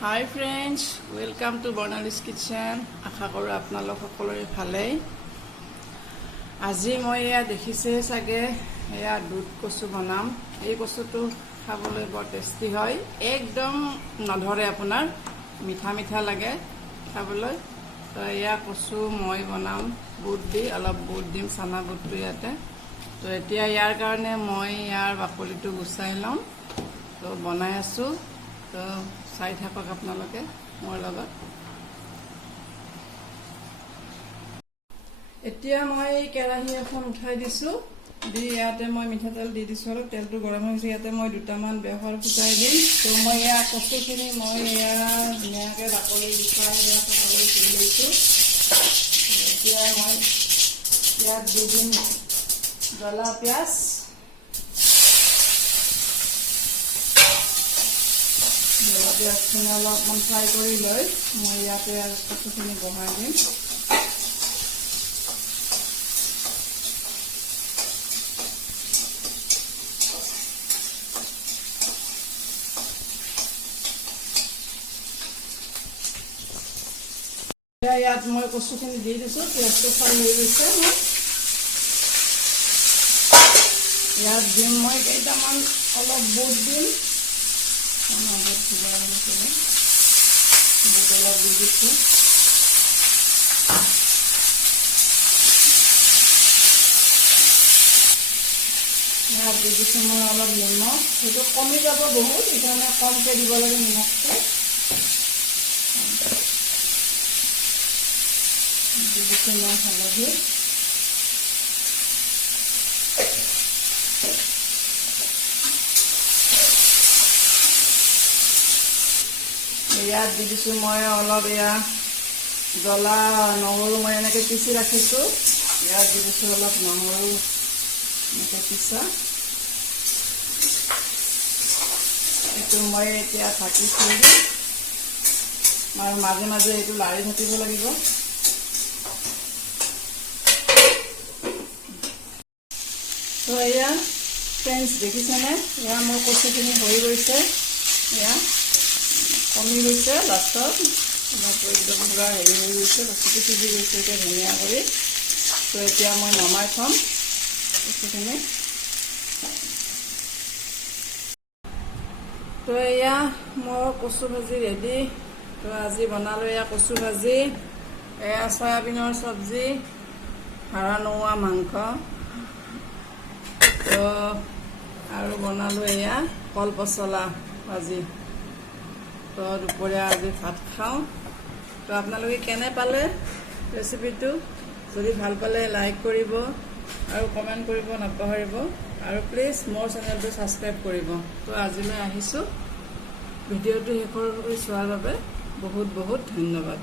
Hi friends, welcome to Bornali's Kitchen. আশা কৰোঁ আপোনালোক সকলোৰে ভালেই। আজি মই এয়া দেখিছে চাগে এয়া দুধ কচু বনাম। এই কচুটো খাবলৈ বৰ টেষ্টি হয়, একদম নধৰে, আপোনাৰ মিঠা মিঠা লাগে খাবলৈ। তো এয়া কচু মই বনাম বুট দি, অলপ বুট দিম, চানা বুটটো ইয়াতে। তো এতিয়া ইয়াৰ কাৰণে মই ইয়াৰ বাকলিটো গুচাই ল'ম। তো বনাই আছোঁ, তো চাই থাকক আপোনালোকে মোৰ লগত। এতিয়া মই কেৰাহী এখন উঠাই দিছোঁ, দি ইয়াতে মই মিঠাতেল দি দিছোঁ অলপ। তেলটো গৰম হৈছে, ইয়াতে মই দুটামান বেহৰ ফুটাই দিম। তো মই এয়া কচুখিনি মই এয়া ধুনীয়াকৈ বাকলি গুচাই এয়া পকালৈ ধুই লৈছোঁ। এতিয়া মই ইয়াত দি দিম জ্বলা পিঁয়াজ। পিঁয়াজখিনি অলপমান ফ্ৰাই কৰি লৈ মই ইয়াতে আৰু কচুখিনি বহাই দিম। ইয়াত মই কচুখিনি দি দিছোঁ, পিঁয়াজটো ফ্ৰাই হৈ গৈছে। ইয়াত দিম মই কেইটামান অলপ বুট দিম। বুট অলপ দি দিছোঁ। ইয়াত দি দিছোঁ মই অলপ নিমখ, সেইটো কমি যাব বহুত, সেইকাৰণে কমকৈ দিব লাগে নিমখটো। দি দিছোঁ মই হালধি। ইয়াত দি দিছোঁ মই অলপ এয়া জ্বলা নহৰু মই এনেকৈ পিচি ৰাখিছোঁ। ইয়াত দি দিছোঁ অলপ নহৰু এনেকৈ পিচা। এইটো মই এতিয়া ঢাকি থৈ দিম আৰু মাজে মাজে এইটো লাৰি থাকিব লাগিব। তো এয়া ফ্ৰেণ্ডছ দেখিছেনে, এয়া মোৰ কচুখিনি হৈ গৈছে, এয়া কমি গৈছে লাষ্টত, একদম পুৰা হেৰি হৈ গৈছে, কচুটো সিজি গৈছে এতিয়া ধুনীয়া কৰি। তো এতিয়া মই নমাই থ'ম কচুখিনি। তো এয়া মোৰ কচু ভাজি ৰেডি। তো আজি বনালোঁ এয়া কচু ভাজি, এয়া চয়াবিনৰ চব্জি, হাড় নোহোৱা মাংস, তো আৰু বনালোঁ এয়া কল পচলা ভাজি। তো দুপৰীয়া আজি ভাত খাওঁ। তো আপোনালোকে কেনে পালে ৰেচিপিটো? যদি ভাল পালে লাইক কৰিব আৰু কমেণ্ট কৰিব নাপাহৰিব, আৰু প্লিজ মোৰ চেনেলটো ছাবস্ক্ৰাইব কৰিব। তো আজিলৈ আহিছোঁ, ভিডিঅ'টো শেষৰ কৰি চোৱাৰ বাবে বহুত বহুত ধন্যবাদ।